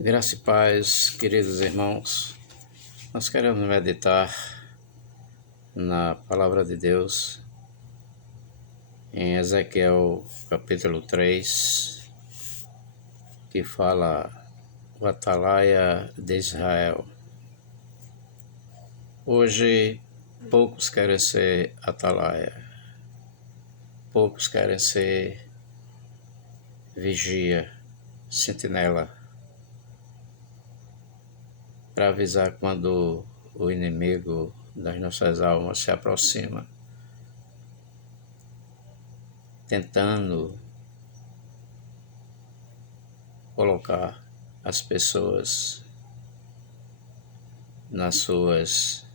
Graça e paz, queridos irmãos. Nós queremos meditar na Palavra de Deus em Ezequiel capítulo 3, que fala o Atalaia de Israel. Hoje, poucos querem ser Atalaia, poucos querem ser vigia, sentinela, para avisar quando o inimigo das nossas almas se aproxima, tentando colocar as pessoas nas suas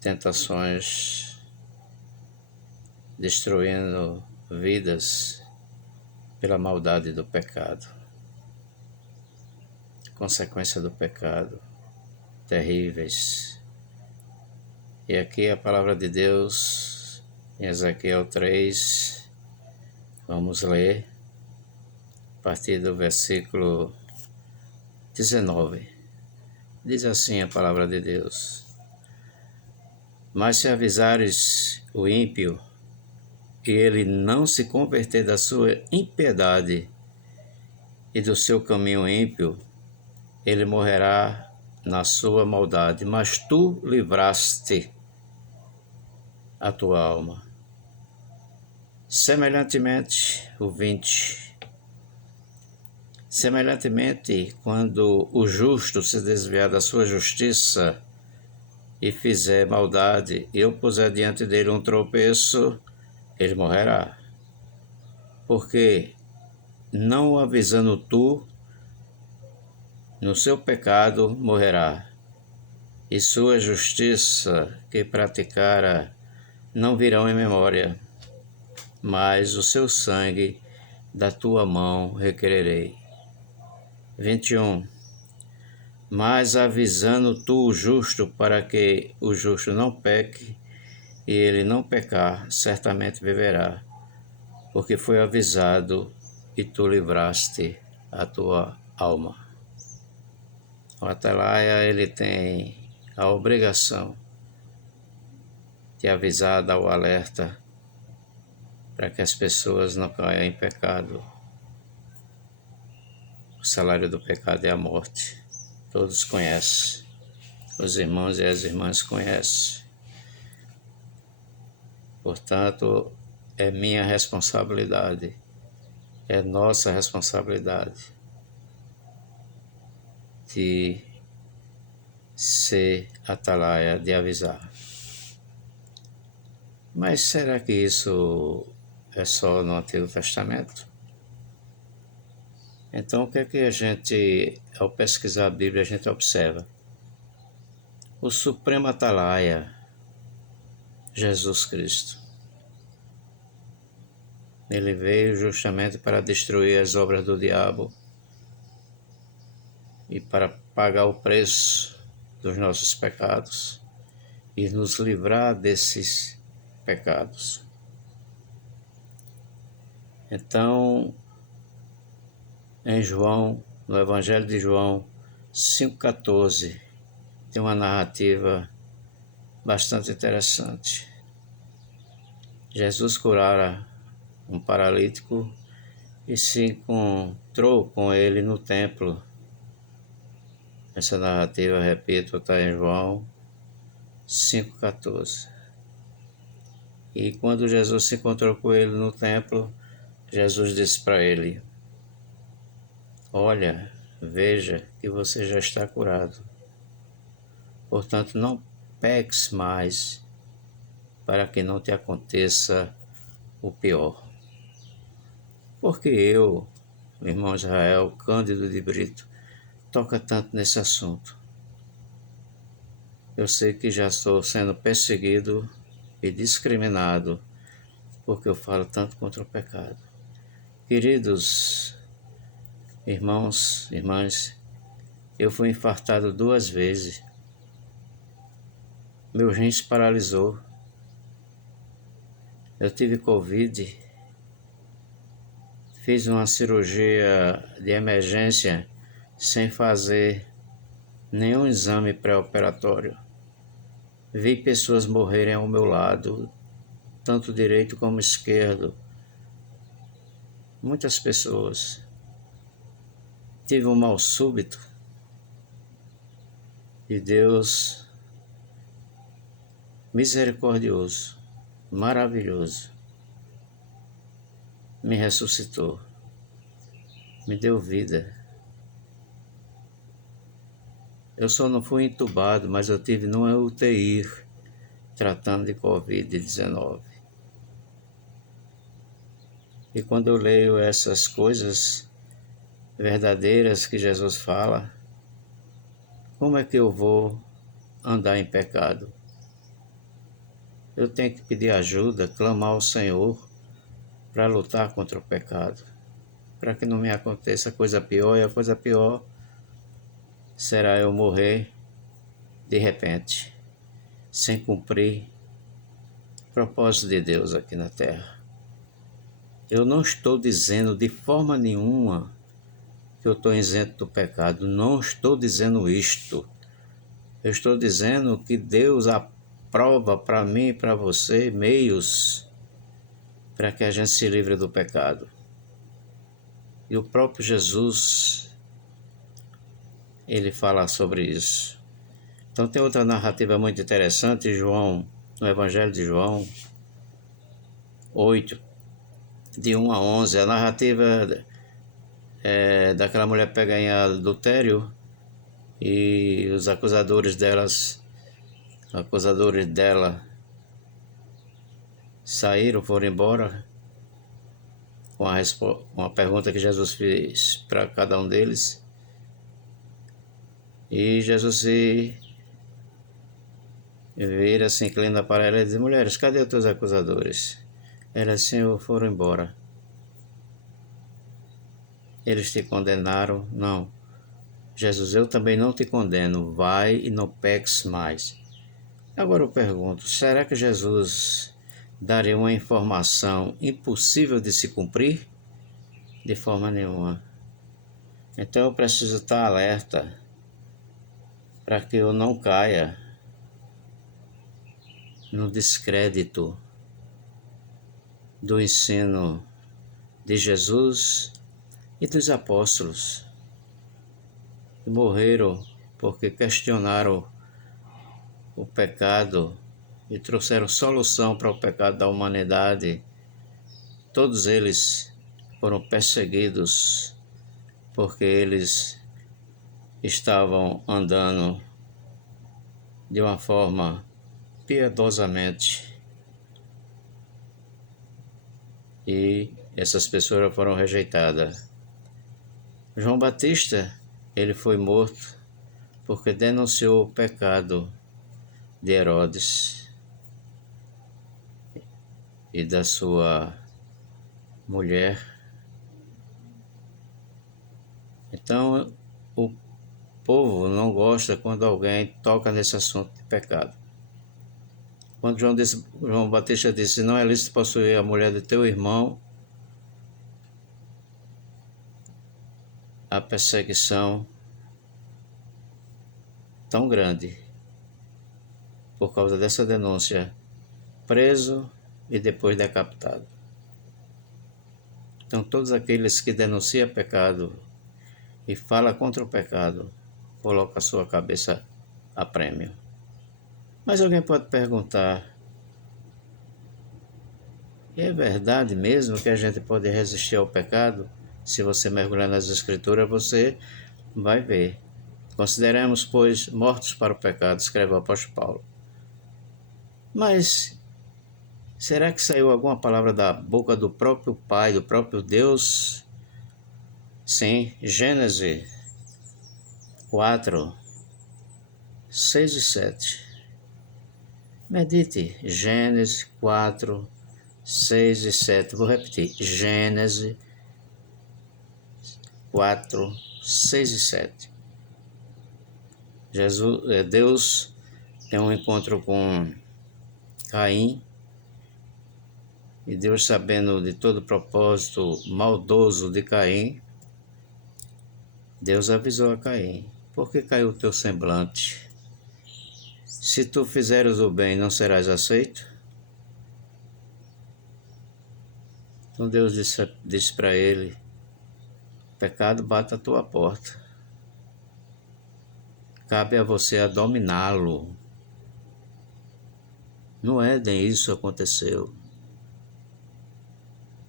tentações, destruindo vidas pela maldade do pecado. Consequência do pecado terríveis. E aqui a palavra de Deus em Ezequiel 3, vamos ler a partir do versículo 19. Diz assim a palavra de Deus: Mas se avisares o ímpio e ele não se converter da sua impiedade e do seu caminho ímpio, ele morrerá na sua maldade, mas tu livraste a tua alma. Semelhantemente, o 20. Semelhantemente, quando o justo se desviar da sua justiça e fizer maldade, e eu puser diante dele um tropeço, ele morrerá. Porque, não o avisando tu, no seu pecado morrerá, e sua justiça que praticara não virão em memória, mas o seu sangue da tua mão requererei. 21. Mas avisando tu o justo, para que o justo não peque, e ele não pecar, certamente viverá, porque foi avisado e tu livraste a tua alma. O Atalaia, ele tem a obrigação de avisar, dar o alerta para que as pessoas não caiam em pecado. O salário do pecado é a morte. Todos conhecem. Os irmãos e as irmãs conhecem. Portanto, é minha responsabilidade, é nossa responsabilidade de ser atalaia, de avisar. Mas será que isso é só no Antigo Testamento? Então, o que é que a gente, ao pesquisar a Bíblia, a gente observa? O Supremo Atalaia, Jesus Cristo. Ele veio justamente para destruir as obras do diabo e para pagar o preço dos nossos pecados e nos livrar desses pecados. Então, em João, no Evangelho de João 5,14, tem uma narrativa bastante interessante. Jesus curara um paralítico e se encontrou com ele no templo. Essa narrativa, repito, está em João 5,14. E quando Jesus se encontrou com ele no templo, Jesus disse para ele: Olha, veja que você já está curado. Portanto, não peques mais, para que não te aconteça o pior. Porque eu, o irmão Israel Cândido de Brito, toca tanto nesse assunto. Eu sei que já estou sendo perseguido e discriminado porque eu falo tanto contra o pecado. Queridos irmãos, irmãs, eu fui infartado 2 vezes. Meu rins paralisou. Eu tive Covid. Fiz uma cirurgia de emergência sem fazer nenhum exame pré-operatório. Vi pessoas morrerem ao meu lado, tanto direito como esquerdo. Muitas pessoas. Tive um mal súbito e Deus, misericordioso, maravilhoso, me ressuscitou, me deu vida. Eu só não fui entubado, mas eu tive numa UTI tratando de Covid-19. E quando eu leio essas coisas verdadeiras que Jesus fala, como é que eu vou andar em pecado? Eu tenho que pedir ajuda, clamar ao Senhor para lutar contra o pecado, para que não me aconteça coisa pior, e a coisa pior será eu morrer de repente, sem cumprir o propósito de Deus aqui na terra. Eu não estou dizendo de forma nenhuma que eu estou isento do pecado, não estou dizendo isto. Eu estou dizendo que Deus aprova para mim e para você meios para que a gente se livre do pecado. E o próprio Jesus, ele fala sobre isso. Então tem outra narrativa muito interessante, João, no Evangelho de João 8, de 1 a 11, a narrativa daquela mulher pega em adultério e os acusadores dela saíram, foram embora com a pergunta que Jesus fez para cada um deles. E Jesus se vira, se inclina para ela e diz: mulheres, cadê os teus acusadores? Elas, Senhor, foram embora. Eles te condenaram? Não. Jesus, eu também não te condeno. Vai e não peques mais. Agora eu pergunto, será que Jesus daria uma informação impossível de se cumprir? De forma nenhuma. Então eu preciso estar alerta para que eu não caia no descrédito do ensino de Jesus e dos apóstolos que morreram porque questionaram o pecado e trouxeram solução para o pecado da humanidade. Todos eles foram perseguidos porque eles estavam andando de uma forma piedosamente e essas pessoas foram rejeitadas. João Batista, ele foi morto porque denunciou o pecado de Herodes e da sua mulher. Então, o povo não gosta quando alguém toca nesse assunto de pecado. Quando João Batista disse: não é lícito possuir a mulher de teu irmão, a perseguição tão grande por causa dessa denúncia, preso e depois decapitado. Então todos aqueles que denunciam pecado e falam contra o pecado, colocam a sua cabeça a prêmio. Mas alguém pode perguntar: é verdade mesmo que a gente pode resistir ao pecado? Se você mergulhar nas Escrituras, você vai ver. Consideremos, pois, mortos para o pecado, escreve o apóstolo Paulo. Mas será que saiu alguma palavra da boca do próprio Pai, do próprio Deus? Sim, Gênesis 4, 6 e 7. Medite, Gênesis 4, 6 e 7. Vou repetir, Gênesis 4, 6 e 7. Deus tem um encontro com Caim, e Deus, sabendo de todo o propósito maldoso de Caim, Deus avisou a Caim: por que caiu o teu semblante? Se tu fizeres o bem, não serás aceito? Então Deus disse para ele: o pecado bate à tua porta. Cabe a você a dominá-lo. No Éden isso aconteceu.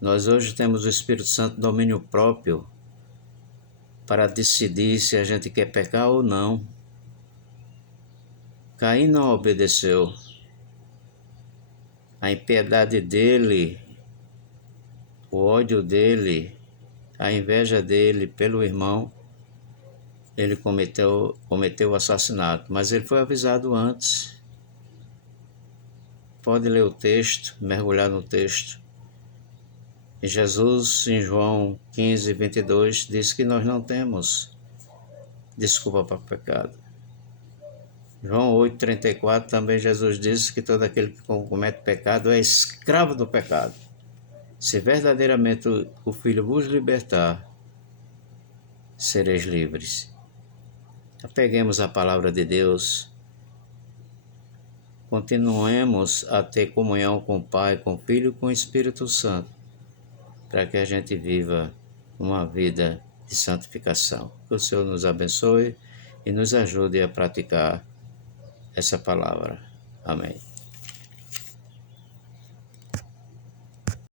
Nós hoje temos o Espírito Santo domínio próprio para decidir se a gente quer pecar ou não. Caim não obedeceu. A impiedade dele, o ódio dele, a inveja dele pelo irmão, ele cometeu o assassinato, mas ele foi avisado antes. Pode ler o texto, mergulhar no texto. E Jesus, em João 15, 22, diz que nós não temos desculpa para o pecado. João 8, 34, também Jesus disse que todo aquele que comete pecado é escravo do pecado. Se verdadeiramente o Filho vos libertar, sereis livres. Apeguemos a palavra de Deus. Continuemos a ter comunhão com o Pai, com o Filho e com o Espírito Santo, para que a gente viva uma vida de santificação. Que o Senhor nos abençoe e nos ajude a praticar essa palavra. Amém.